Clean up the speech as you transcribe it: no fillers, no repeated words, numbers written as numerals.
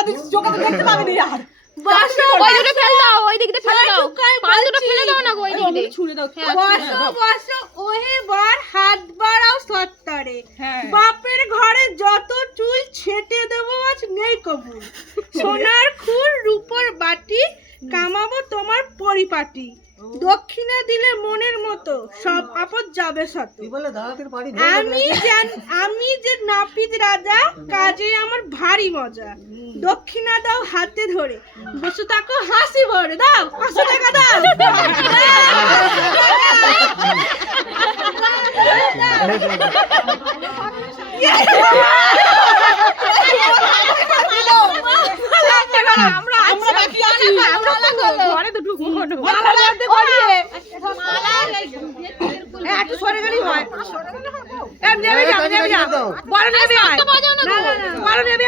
টাকা দিচ্ছি চোখে তো দেখতে পাবি না আর বসো ওই দুটো ফেল দাও ওই দিক দিয়ে ফেলে দাও পান দুটো ফেলে দাও না গো ওই দিক দিয়ে ছুঁড়ে দাও বসো বসো ওহে বার হাত বাড়াও সত্তরে হ্যাঁ বাপের ঘরে যত চুল ছেটে দেবো আজ নেই কবুল সোনার খুর রূপর বাটি কামাবো তোমার পরিপাটি দক্ষিণা দিলে মনের মতো সব আপদ যাবে শত আমি যে নাপিত রাজা কাজে আমার ভারী মজা দক্ষিণা দাও হাতে ধরে বসে থাকো হাসি ভরে দাও 500 টাকা দাও আমরা বাকি আছি আমরা ঘরে তো ঢুকবো একটু সরে গেলেই হয় নেবে যা বড় নেবে বড় নেবে